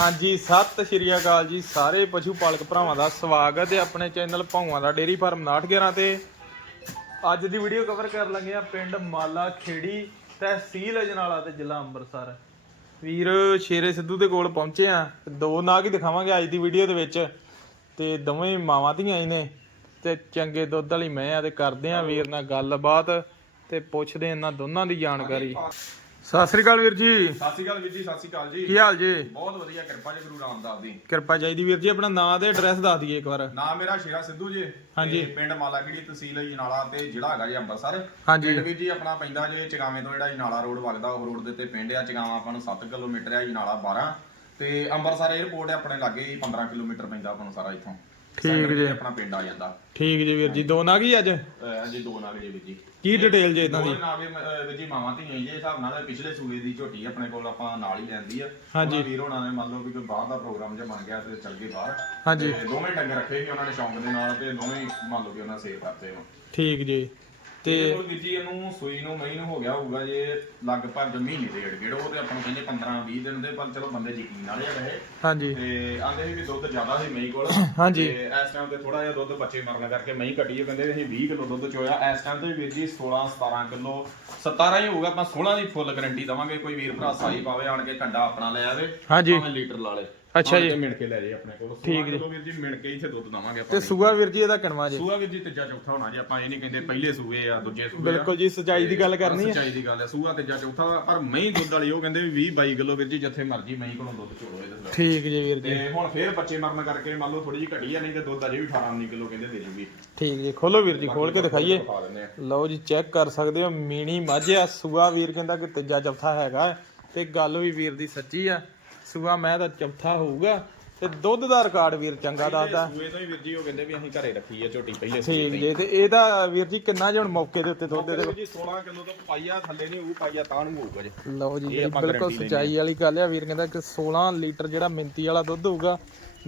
ਹਾਂਜੀ, ਸਤਿ ਸ਼੍ਰੀ ਅਕਾਲ ਜੀ ਸਾਰੇ ਪਸ਼ੂ ਪਾਲਕ ਭਰਾਵਾਂ ਦਾ ਸਵਾਗਤ ਹੈ ਆਪਣੇ ਚੈਨਲ ਭਾਊਆਂ ਦਾ ਡੇਰੀ ਫਾਰਮ 911 ਤੇ। ਅੱਜ ਦੀ ਵੀਡੀਓ ਕਵਰ ਕਰ ਲੱਗੇ ਆ ਪਿੰਡ ਮਾਲਾ ਖੇੜੀ ਤਹਿਸੀਲ ਅਜਨਾਲਾ ਤੇ ਜ਼ਿਲ੍ਹਾ ਅੰਮ੍ਰਿਤਸਰ। ਵੀਰ, ਸ਼ੇਰੇ ਸਿੱਧੂ ਦੇ ਕੋਲ ਪਹੁੰਚੇ ਆ ਦੋ ਨਾਗ ਹੀ ਦਿਖਾਵਾਂਗੇ ਅੱਜ ਦੀ ਵੀਡੀਓ ਦੇ ਵਿੱਚ। ਤੇ ਦੋਵੇਂ ਮਾਵਾਂ ਧੀਆਂ ਹੀ ਨੇ ਤੇ ਚੰਗੇ ਦੁੱਧ ਵਾਲੀ ਮੈਂ ਆ ਤੇ ਕਰਦੇ ਆ ਵੀਰ ਨਾਲ ਗੱਲਬਾਤ ਤੇ ਪੁੱਛਦੇ ਇਹਨਾਂ ਦੋਨਾਂ ਦੀ ਜਾਣਕਾਰੀ। ਸਤਿ ਸ੍ਰੀ ਅਕਾਲ ਵੀਰ ਜੀ। ਸਤਿ ਸ਼੍ਰੀ ਅਕਾਲ ਵੀਰ ਜੀ ਸਤਿ ਸ਼੍ਰੀ ਅਕਾਲ ਜੀ। ਕੀ ਹਾਲ ਜੀ? ਬਹੁਤ ਵਧੀਆ ਕਿਰਪਾ ਜੀ ਗੁਰੂ ਰਾਮਦਾਸ ਦੀ। ਕਿਰਪਾ ਚਾਹੀਦੀ ਵੀਰ ਜੀ ਆਪਣਾ ਨਾਂ ਤੇ ਐਡਰੈਸ ਦੱਸ ਦਈਏ ਇੱਕ ਵਾਰ। ਨਾਮ ਮੇਰਾ ਸ਼ੇਰਾ ਸਿੱਧੂ ਜੀ ਹਾਂਜੀ। ਤੇ ਪਿੰਡ ਮਾਲਾਗੜੀ ਤਹਿਸੀਲ ਜਨਾਲਾ ਤੇ ਜ਼ਿਲ੍ਹਾ ਹੈਗਾ ਜੀ ਅੰਮ੍ਰਿਤਸਰ। ਹਾਂਜੀ। ਪਿੰਡ ਵੀਰ ਜੀ ਆਪਣਾ ਪੈਂਦਾ ਜੇ ਚਗਾਵੇਂ ਤੋਂ ਜਿਹੜਾ ਜਨਾਲਾ ਰੋਡ ਵਗਦਾ ਉਹ ਰੋਡ ਦੇ ਉੱਤੇ ਪਿੰਡ ਆ ਚਗਾਵਾਂ ਆਪਾਂ ਨੂੰ 7 ਕਿਲੋਮੀਟਰ ਆ ਜਨਾਲਾ 12 ਤੇ ਅੰਮ੍ਰਿਤਸਰ 에ਅਰਪੋਰਟ ਆਪਣੇ ਲਾਗੇ ਹੀ 15 ਕਿਲੋਮੀਟਰ ਪੈਂਦਾ ਆਪਾਂ ਨੂੰ ਸਾਰਾ ਇੱਥੋਂ। ਠੀਕ ਜੀ। ਆਪਣਾ ਪਿੰਡ ਆ ਜਾਂਦਾ। ਠੀਕ ਜੀ ਵੀਰ ਜੀ ਦੋ ਨਾਗ ਹੀ ਅੱਜ? ਅਹ ਜੀ ਦੋ ਨਾਗ ਜੀ ਵੀਰ ਜੀ। ਕੀ ਡਿਟੇਲ ਜੇ ਇਹਨਾਂ ਦੋ? ਨਾਗੇ ਵੀਰ ਜੀ ਮਾਵਾਂ ਧੀਆਂ ਜੀ ਹਿਸਾਬ ਨਾਲ ਪਿਛਲੇ ਸੂਏ ਦੀ ਝੋਟੀ ਆਪਣੇ ਕੋਲ ਆਪਾਂ ਨਾਲ ਹੀ ਲੈਂਦੀ ਆ। ਹਾਂਜੀ। ਵੀਰ ਹੋਣਾ ਨੇ ਮੰਨ ਲਓ ਵੀ ਕੋਈ ਬਾਹਰ ਦਾ ਪ੍ਰੋਗਰਾਮ ਜਿਹਾ ਬਣ ਗਿਆ ਤੇ ਚੱਲ ਗਏ ਬਾਹਰ। ਹਾਂਜੀ। ਦੋਵੇਂ ਡੰਗਰ ਰੱਖੇ ਸੀ ਉਹਨਾਂ ਨੇ ਸ਼ੌਂਕ ਦੇ ਨਾਲ ਤੇ ਦੋਵੇਂ ਮੰਨ ਲਓ ਕਿ ਉਹਨਾਂ ਸੇਵ ਕਰਤੇ ਹੋ ਠੀਕ ਜੀ। ਤੇ ਤੇ ਕੋਲ ਵੀਰ ਜੀ ਇਹਨੂੰ ਸੂਈ ਨੂੰ ਮਈ ਨੂੰ ਹੋ ਗਿਆ ਹੋਊਗਾ ਜੇ ਲਗਭਗ ਮਹੀਨੇ ਦੇ ਗੇੜ ਉਹ ਤੇ ਆਪਾਂ ਨੂੰ ਕਹਿੰਦੇ 15 20 ਦਿਨ ਦੇ ਪਰ ਚਲੋ ਬੰਦੇ ਯਕੀਨ ਵਾਲੇ ਆ ਰਹੇ ਹਾਂਜੀ। ਤੇ ਆਂਦੇ ਸੀ ਵੀ ਦੁੱਧ ਜ਼ਿਆਦਾ ਸੀ ਮਈ ਕੋਲ। ਹਾਂਜੀ। ਤੇ ਇਸ ਟਾਈਮ ਤੇ ਥੋੜਾ ਜਿਹਾ ਦੁੱਧ ਬੱਚੇ ਮਰਨ ਕਰਕੇ ਮਈ ਘਟੀ ਹੈ ਕਹਿੰਦੇ ਅਸੀਂ 20 ਕਿਲੋ ਦੁੱਧ ਚੋਇਆ। ਇਸ ਟਾਈਮ ਤੇ ਵੀਰ ਜੀ 16 17 ਕਿਲੋ 17 ਹੀ ਹੋਊਗਾ ਆਪਾਂ 16 ਦੀ ਫੁੱਲ ਗਾਰੰਟੀ ਦਵਾਂਗੇ ਕੋਈ ਵੀਰ ਭਰਾ ਸਾਈ ਪਾਵੇ ਆਣ ਕੇ ਕੰਡਾ ਆਪਣਾ ਲੈ ਆਵੇ ਹਾਂਜੀ। ਲੀਟਰ ਲਾ ਲੇ। ਅੱਛਾ ਜੀ। ਮਿਣ ਕੇ ਲੈ ਜੇ ਆਪਣੇ ਕੋਲ। ਠੀਕ ਜੀ। ਵੀਰ ਜੀ ਮਿਣ ਕੇ ਇੱਥੇ ਦੁੱਧ ਦਵਾਂਗੇ ਤੇ ਆਪਾਂ ਸੂਆ ਵੀਰ ਜੀ ਇਹਦਾ ਕਿਣਵਾ ਜੀ। ਸੂਆ ਵੀਰ ਜੀ ਤੀਜਾ ਚੌਥਾ ਹੋਣਾ ਜੀ ਆਪਾਂ ਇਹ ਨਹੀਂ ਕਹਿੰਦੇ ਪਹਿਲੇ ਸੂਏ ਆ ਦੂਜੇ ਸੂਏ ਆ। ਬਿਲਕੁਲ ਜੀ ਸਚਾਈ ਦੀ ਗੱਲ ਕਰਨੀ ਹੈ ਸੱਚਾਈ ਦੀ ਗੱਲ ਹੈ ਸੂਆ ਤੀਜਾ ਚੌਥਾ ਪਰ ਮਹੀਂ ਦੁੱਧ ਵਾਲੀ ਉਹ ਕਹਿੰਦੇ ਵੀ 20 22 ਕਿਲੋ ਵੀਰ ਜੀ ਜਿੱਥੇ ਮਰਜ਼ੀ ਮਹੀਂ ਕੋਲੋਂ ਦੁੱਧ ਚੋਲੋ ਇਹਦੇ ਨਾਲ ਠੀਕ ਜੀ ਵੀਰ ਜੀ। ਤੇ ਹੁਣ ਫੇਰ ਬੱਚੇ ਮਰਨ ਕਰਕੇ ਮੰਨ ਲਓ ਥੋੜੀ ਜਿਹੀ ਘਟੀ ਆ ਨਹੀਂ ਤੇ ਦੁੱਧ ਅਜੇ ਵੀ 18 19 ਕਿਲੋ ਕਹਿੰਦੇ ਦੇ ਜੂਗੀ। ਠੀਕ ਜੀ ਖੋਲੋ ਵੀਰ ਜੀ ਖੋਲ ਕੇ ਦਿਖਾਈਏ। ਦਿਖਾ ਦਿੰਦੇ ਆ। ਲਓ ਜੀ ਚੈੱਕ ਕਰ ਸਕਦੇ ਹੋ ਮੀਣੀ ਮੱਝ ਆ। ਸੂਆ ਵੀਰ ਕਹਿੰਦਾ ਕਿ ਤੀਜਾ ਚੌਥਾ ਹੈਗਾ। ਹੈ। ਤੇ ਗੱਲ ਵੀ ਵੀਰ ਦੀ ਸੱਚੀ ਆ। ਸੂਆ ਮੈਂ ਤਾਂ ਚੌਥਾ ਹੋਊਗਾ ਤੇ ਦੁੱਧ ਦਾ ਰਿਕਾਰਡ ਵੀਰ ਚੰਗਾ ਦੱਸਦਾ। ਸੂਏ ਤੋਂ ਹੀ ਵੀਰ ਜੀ ਉਹ ਕਹਿੰਦੇ ਵੀ ਅਸੀਂ ਘਰੇ ਰੱਖੀ ਆ ਝੋਟੀ ਪਹਿਲੇ ਸੂਏ ਠੀਕ ਜੀ ਤੇ ਇਹਦਾ ਵੀਰ ਜੀ ਕਿੰਨਾ ਜਿਹਾ ਹੁਣ ਮੌਕੇ ਦੇ ਉੱਤੇ ਦੁੱਧ ਦੇ ਜੀ 16 ਕਿਲੋ ਤੋਂ ਪਾਈਆ ਥੱਲੇ ਨਹੀਂ ਹੋਊ ਪਾਈਆ ਤਾਂ ਨੂੰ ਹੋਊਗਾ ਜੀ। ਲਓ ਬਿਲਕੁਲ ਸਚਾਈ ਵਾਲੀ ਗੱਲ ਆ ਵੀਰ ਕਹਿੰਦਾ ਕਿ 16 ਲੀਟਰ ਜਿਹੜਾ ਮਿੰਤੀ ਵਾਲਾ ਦੁੱਧ ਹੋਊਗਾ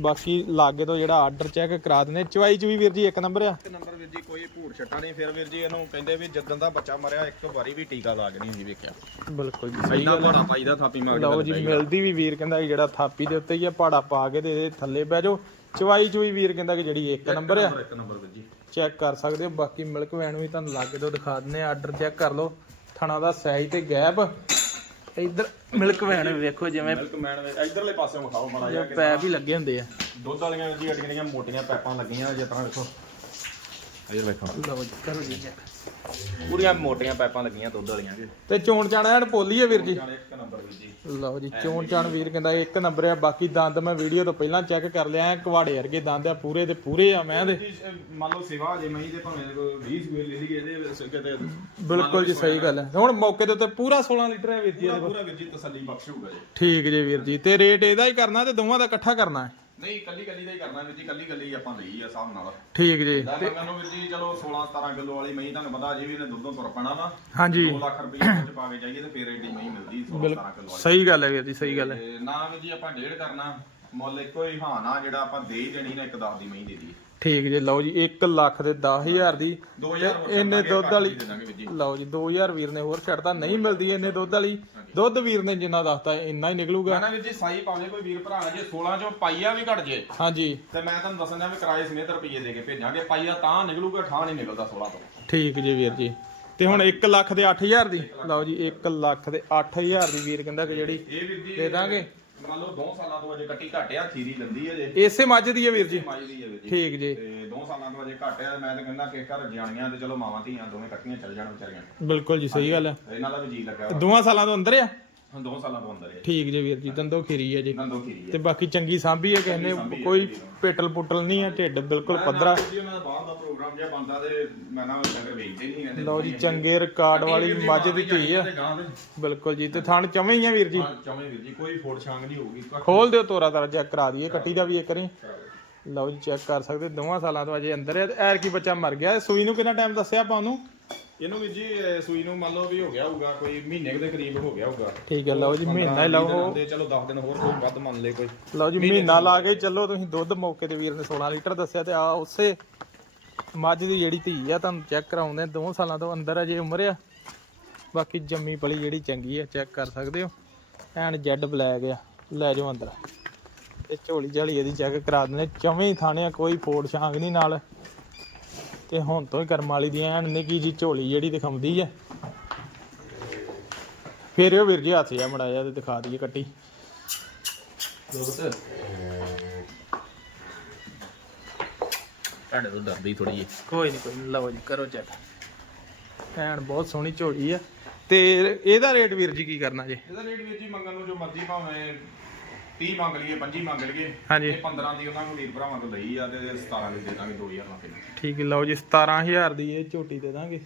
ਬਾਕੀ ਲਾਗੇ ਤੋਂ ਜਿਹੜਾ ਆਰਡਰ ਚੈੱਕ ਕਰਾ ਦਿੰਦੇ ਚਵਾਈ ਚੂਈ ਵੀਰ ਜੀ ਇੱਕ ਨੰਬਰ ਆ। ਇੱਕ ਨੰਬਰ ਵੀਰ ਜੀ ਕੋਈ ਭੂੜ ਛੱਟਾ ਨਹੀਂ। ਫਿਰ ਵੀਰ ਜੀ ਇਹਨੂੰ ਕਹਿੰਦੇ ਵੀ ਜਦੋਂ ਦਾ ਬੱਚਾ ਮਰਿਆ ਇੱਕ ਵਾਰੀ ਵੀ ਟੀਕਾ ਲਾ ਕੇ ਨਹੀਂ ਵੇਖਿਆ। ਬਿਲਕੁਲ ਜੀ ਸਹੀ ਇੰਨਾ ਭਾੜਾ ਪਾਈਦਾ ਥਾਪੀ ਮਾਰ ਕੇ ਲਓ ਜੀ ਮਿਲਦੀ ਵੀ ਵੀਰ ਕਹਿੰਦਾ ਕਿ ਜਿਹੜਾ ਥਾਪੀ ਦੇ ਉੱਤੇ ਹੀ ਆ ਪਾ ਕੇ ਥੱਲੇ ਬਹਿ ਜਾਓ। ਚਵਾਈ ਚੂਈ ਵੀਰ ਕਹਿੰਦਾ ਕਿ ਜਿਹੜੀ ਇੱਕ ਨੰਬਰ ਆ। ਇੱਕ ਨੰਬਰ ਵੀਰ ਜੀ। ਚੈੱਕ ਕਰ ਸਕਦੇ ਹੋ। ਬਾਕੀ ਮਿਲਕ ਵੈਨ ਵੀ ਤੁਹਾਨੂੰ ਲਾਗੇ ਤੋਂ ਦਿਖਾ ਦਿੰਨੇ ਆਰਡਰ ਚੈੱਕ ਕਰ ਲਓ। ਥਣਾ ਦਾ ਸਾਈਜ਼ ਤੇ ਗੈਪ ਇੱਧਰ ਮਿਲਕ ਵੈਨ ਵੇਖੋ ਜਿਵੇਂ ਮਿਲਕ ਮੈਨ ਇਧਰਲੇ ਪਾਸੇ ਵਿਖਾਓ ਮਾੜਾ ਜਿਹਾ ਪੈਪ ਹੀ ਲੱਗੇ ਹੁੰਦੇ ਆ। ਦੁੱਧ ਵਾਲੀਆਂ ਜੀ ਮੋਟੀਆਂ ਪੈਪਾਂ ਲੱਗੀਆਂ ਜਿਸ ਤਰ੍ਹਾਂ ਵੇਖੋ। ਇਹ ਵੇਖੋ। ਲਓ ਜੀ ਕਰੋ ਜੀ। ਚੈੱਕ ਪੂਰੀਆਂ ਮੋਟੀਆਂ ਪੈਪਾਂ ਲੱਗੀਆਂ ਦੁੱਧ ਵਾਲੀਆਂ ਜੀ। ਤੇ ਚੋਣ ਚਾਣਾ ਐਨ ਪੋਲੀ ਆ ਵੀਰ ਜੀ? ਨਾਲੇ ਇੱਕ ਨੰਬਰ ਵੀਰ ਜੀ। ਲਓ ਜੀ ਚੋਣ ਚਾਣ ਵੀਰ ਕਹਿੰਦਾ ਇੱਕ ਨੰਬਰ ਆ ਬਾਕੀ ਦੰਦ ਮੈਂ ਵੀਡੀਓ ਤੋਂ ਪਹਿਲਾਂ ਚੈੱਕ ਕਰ ਲਿਆ ਐ ਕੁਵਾੜੇ ਵਰਗੇ ਦੰਦ ਆ ਪੂਰੇ ਤੇ ਪੂਰੇ ਆ ਮੈਂ ਦੇ ਮੰਨ ਲਓ ਸੇਵਾ ਜੇ ਮਹੀਂ ਦੇ ਭਾਵੇਂ ਕੋਈ 20 ਸੂਏ ਲੈ ਲਈਏ ਇਹਦੇ ਵਿੱਚ ਕਿਤੇ ਬਿਲਕੁਲ ਜੀ ਸਹੀ ਗੱਲ ਹੈ ਹੁਣ ਮੌਕੇ ਦੇ ਉੱਤੇ ਪੂਰਾ 16 ਲੀਟਰ ਹੈ ਵੀਰ ਜੀ ਪੂਰਾ ਇਹਦੇ ਕੋਲ। ਪੂਰਾ ਵੀਰ ਜੀ ਤਸੱਲੀ ਬਖਸ਼ ਹੋਊਗਾ ਜੀ। ਠੀਕ ਜੀ ਵੀਰ ਜੀ ਤੇ ਰੇਟ ਇਹਦਾ ਹੀ ਕਰਨਾ ਤੇ ਦੋਵਾਂ ਦਾ ਇਕੱਠਾ ਕਰਨਾ ਹੈ। ਨਹੀਂ ਕੱਲੀ ਕੱਲੀ ਦਾ ਹੀ ਕਰਨਾ ਵੀਰ ਜੀ ਕੱਲੀ ਕੱਲੀ ਆਪਾਂ ਲਈ ਆ ਹਿਸਾਬ ਨਾਲ। ਠੀਕ ਜੀ। ਦਾ ਮੈਨੂੰ ਵੀਰ ਜੀ ਚਲੋ 16 17 ਕਿਲੋ ਵਾਲੀ ਮਹੀਂ ਤੁਹਾਨੂੰ ਪਤਾ ਅਜੇ ਵੀ ਇਹਨੇ ਦੁੱਧੋਂ ਤੁਰ ਪੈਣਾ ਵਾ ਹਾਂਜੀ। 2 ਲੱਖ ਰੁਪਏ ਵਿੱਚ ਪਾ ਕੇ ਜਾਈਏ ਤੇ ਫੇਰ ਏਡੀ ਮਹੀਂ ਮਿਲਦੀ 16 17 ਕਿਲੋ ਵਾਲੀ। ਸਹੀ ਗੱਲ ਹੈ ਵੀਰ ਜੀ ਸਹੀ ਗੱਲ ਹੈ। ਨਾ ਵੀਰ ਜੀ ਆਪਾਂ ਡੇਢ ਕਰਨਾ ਮੁੱਲ ਇੱਕੋ ਹੀ ਹਾਂ ਨਾ ਜਿਹੜਾ ਆਪਾਂ ਦੇ ਹੀ ਦੇਣੀ ਨਾ ਇੱਕ 10 ਦੀ ਮਹੀਂ ਦੇ ਦੀ ਠੀਕ ਜੀ ਲਓ ਜੀ 1 ਲੱਖ ਦੇ 10000 ਦੀ 2000 ਹੋਰ ਇੰਨੇ ਦੁੱਧ ਵਾਲੀ ਲਓ ਜੀ 2000 ਵੀਰ ਨੇ ਹੋਰ ਛੱਡਤਾ ਨਹੀਂ ਮਿਲਦੀ ਇੰਨੇ ਦੁੱਧ ਵਾਲੀ। ਦੁੱਧ ਵੀਰ ਨੇ ਜਿੰਨਾ ਦੱਸਤਾ ਇੰਨਾ ਹੀ ਨਿਕਲੂਗਾ। ਨਾ ਵੀਰ ਜੀ ਸਾਈ ਪਾਵੇ ਕੋਈ ਵੀਰ ਭਰਾ ਜੇ 16 ਚੋਂ ਪਾਈਆ ਵੀ ਘਟ ਜੇ। ਹਾਂਜੀ। ਤੇ ਮੈਂ ਤੁਹਾਨੂੰ ਦੱਸਣਾ ਵੀ ਕਿਰਾਏ ਸਮੇਤ ਰੁਪਏ ਦੇ ਕੇ ਭੇਜਾਂਗੇ ਪਾਈਆ ਤਾਂ ਨਿਕਲੂਗਾ ਠਾਹ ਨਹੀਂ ਨਿਕਲਦਾ 16 ਤੋਂ। ਠੀਕ ਜੀ ਵੀਰ ਜੀ। ਤੇ ਹੁਣ 1 ਲੱਖ ਦੇ। 8000 ਦੀ ਲਓ ਜੀ 1 ਲੱਖ ਦੇ 8000 ਦੀ ਵੀਰ ਕਹਿੰਦਾ ਕਿ ਜਿਹੜੀ ਦੇ ਦਾਂਗੇ। ਮੰਨ ਲਓ 2 ਸਾਲਾਂ ਤੋਂ ਅਜੇ ਕੱਟੀ ਘਟਿਆ ਥੀਰੀ ਲੰਦੀ ਹੈ ਜੇ। ਇਸੇ ਮੱਝ ਦੀ ਹੈ ਵੀਰ ਜੀ? ਮਾਈ ਦੀ ਹੈ ਵੀਰ ਜੀ। ਠੀਕ ਜੀ। ਤੇ 2 ਸਾਲਾਂ ਤੋਂ ਅਜੇ ਘਟਿਆ ਮੈਂ ਤਾਂ ਕਹਿੰਦਾ ਕਿ ਘਰ ਜਾਣੀਆਂ ਤੇ ਚਲੋ ਮਾਵਾਂ ਧੀਆਂ ਦੋਵੇਂ ਇਕੱਠੀਆਂ ਚੱਲ ਜਾਣ ਵਿਚਾਰੀਆਂ। ਬਿਲਕੁਲ ਜੀ ਸਹੀ ਗੱਲ ਹੈ। ਇਹਨਾਂ ਦਾ ਵੀ ਜੀ ਲੱਗਾ ਦੋਵਾਂ ਸਾਲਾਂ ਤੋਂ ਅੰਦਰ ਆ? ਹੁਣ 2 ਸਾਲਾਂ ਤੋਂ ਅੰਦਰ ਹੈ। ਠੀਕ ਜੀ ਵੀਰ ਜੀ ਦੰਦੋ ਖੀਰੀ ਹੈ ਜੀ। ਨੰਦੋ ਖੀਰੀ ਹੈ। ਤੇ ਬਾਕੀ ਚੰਗੀ ਸਾਂਭੀ ਹੈ ਕਹਿੰਦੇ ਕੋਈ ਪੇਟਲ ਪੁੱਟਲ ਨਹੀਂ ਹੈ ਢਿੱਡ ਬਿਲਕੁਲ ਪੱਧਰਾ। ਜੀ ਉਹਨਾਂ ਦਾ ਬਾਹਰ ਦਾ ਪ੍ਰੋਗਰਾਮ ਜਿਹਾ ਬੰਦਾ ਤੇ ਮੈਂ ਨਾ ਡੰਗਰ ਵੇਚਦੇ ਨਹੀਂ ਰਹਿੰਦੇ ਲਓ ਜੀ ਚੰਗੇ ਰਿਕਾਰਡ ਵਾਲੀ ਮੱਝ ਦੀ ਧੀ ਆ। ਬਿਲਕੁਲ ਜੀ ਤੇ ਥਣ ਚਵੇਂ ਹੀ ਆ ਵੀਰ ਜੀ? ਚਵੇਂ ਵੀਰ ਜੀ ਕੋਈ ਫੋੜ ਛਾਂਗ ਨਹੀਂ ਹੋਊਗੀ। ਖੋਲ ਦਿਓ ਤੋਰਾ ਤਾਰਾ ਚੈੱਕ ਕਰਾ ਦਈਏ ਕੱਟੀ ਦਾ ਵੀ ਇੱਕ ਵਾਰੀ। ਲਓ ਜੀ ਚੈੱਕ ਕਰ ਸਕਦੇ ਦੋਵਾਂ ਸਾਲਾਂ ਤੋਂ ਅਜੇ ਅੰਦਰ ਹੈ ਤੇ ਐਰ ਕੀ ਬੱਚਾ ਮਰ ਗਿਆ। ਸੂਈ ਨੂੰ ਕਿੰਨਾ ਟਾਈਮ ਦੱਸਿਆ ਆਪਾਂ ਉਹਨੂੰ? ਇਹਨੂੰ ਵੀਰ ਜੀ ਸੂਈ ਨੂੰ ਮੰਨ ਲਓ ਵੀ ਹੋ ਗਿਆ ਹੋਊਗਾ ਕੋਈ ਮਹੀਨੇ ਕੁ ਦੇ ਕਰੀਬ ਹੋ ਗਿਆ ਹੋਊਗਾ। ਠੀਕ ਹੈ ਲਓ ਜੀ ਮਹੀਨਾ ਹੀ ਲਾਓ। ਤੇ ਚਲੋ 10 ਦਿਨ ਹੋਰ ਕੋਈ ਵੱਧ ਮੰਨ ਲੈ ਕੋਈ। ਲਓ ਜੀ ਮਹੀਨਾ ਲਾ ਕੇ ਚੱਲੋ ਤੁਸੀਂ ਦੁੱਧ ਮੌਕੇ ਤੇ ਵੀਰ ਨੇ 16 ਲੀਟਰ ਦੱਸਿਆ ਤੇ ਆ ਉਸੇ ਮੱਝ ਦੀ ਜਿਹੜੀ ਧੀ ਆ ਤੁਹਾਨੂੰ ਚੈੱਕ ਕਰਾਉਂਦੇ ਦੋ ਸਾਲਾਂ ਤੋਂ ਅੰਦਰ ਅਜੇ ਉਮਰ ਆ। ਬਾਕੀ ਜੰਮੀ ਪਲੀ ਜਿਹੜੀ ਚੰਗੀ ਆ ਚੈੱਕ ਕਰ ਸਕਦੇ ਹੋ। ਐਨ ਜੈਡ ਬਲੈਕ ਆ ਲੈ ਜਾਓ ਅੰਦਰ। ਤੇ ਝੋਲੀ ਝਾਲੀ ਇਹਦੀ ਚੈੱਕ ਕਰਾ ਦਿੰਦੇ ਚਵੇਂ ਹੀ ਥਾਣਿਆ ਕੋਈ ਫੋੜ ਛਾਂਗ ਨਹੀਂ ਨਾਲ। ਤੇ ਹੁਣ ਤੋਂ ਹੀ ਕਰਮ ਵਾਲੀ ਦੀ ਐਨ ਨਿੱਕੀ ਜੀ ਝੋਲੀ ਜਿਹੜੀ ਦਿਖਾਉਂਦੀ ਆ। ਫੇਰ ਉਹ ਵੀਰ ਜੀ ਹੱਥ ਜਾ ਮੜਾ ਜਾ ਤੇ ਦਿਖਾ ਦਈਏ ਕੱਟੀ। ਦੋਸਤ ਤੁਹਾਡੇ ਤੋਂ ਡਰਦੀ ਥੋੜੀ ਜਿਹੀ। ਕੋਈ ਨਹੀਂ ਕੋਈ ਨੀ, ਲਓ ਜੀ ਕਰੋ ਚੈੱਕ ਐਨ ਬਹੁਤ ਸੋਹਣੀ ਝੋਲੀ ਆ। ਤੇ ਇਹਦਾ ਰੇਟ ਵੀਰ ਜੀ ਕੀ ਕਰਨਾ ਜੇ? ਇਹਦਾ ਰੇਟ ਵੀਰ ਜੀ ਮੰਗਣ ਨੂੰ ਜੋ ਮਰਜ਼ੀ ਭਾਵੇਂ 30 ਮੰਗ ਲਈਏ 25 ਮੰਗ ਲਈਏ ਹਾਂਜੀ। ਇਹ 15 ਦੀ ਉਹਨਾਂ ਨੂੰ ਵੀਰ ਭਰਾਵਾਂ ਤੋਂ ਲਈ ਆ ਤੇ 17 ਦੀ ਦੇ ਦਾਂਗੇ 2000 ਨਾਲ ਠੀਕ ਹੈ ਲਓ ਜੀ 17000 ਦੀ ਇਹ ਝੋਟੀ ਦੇ ਦਾਂਗੇ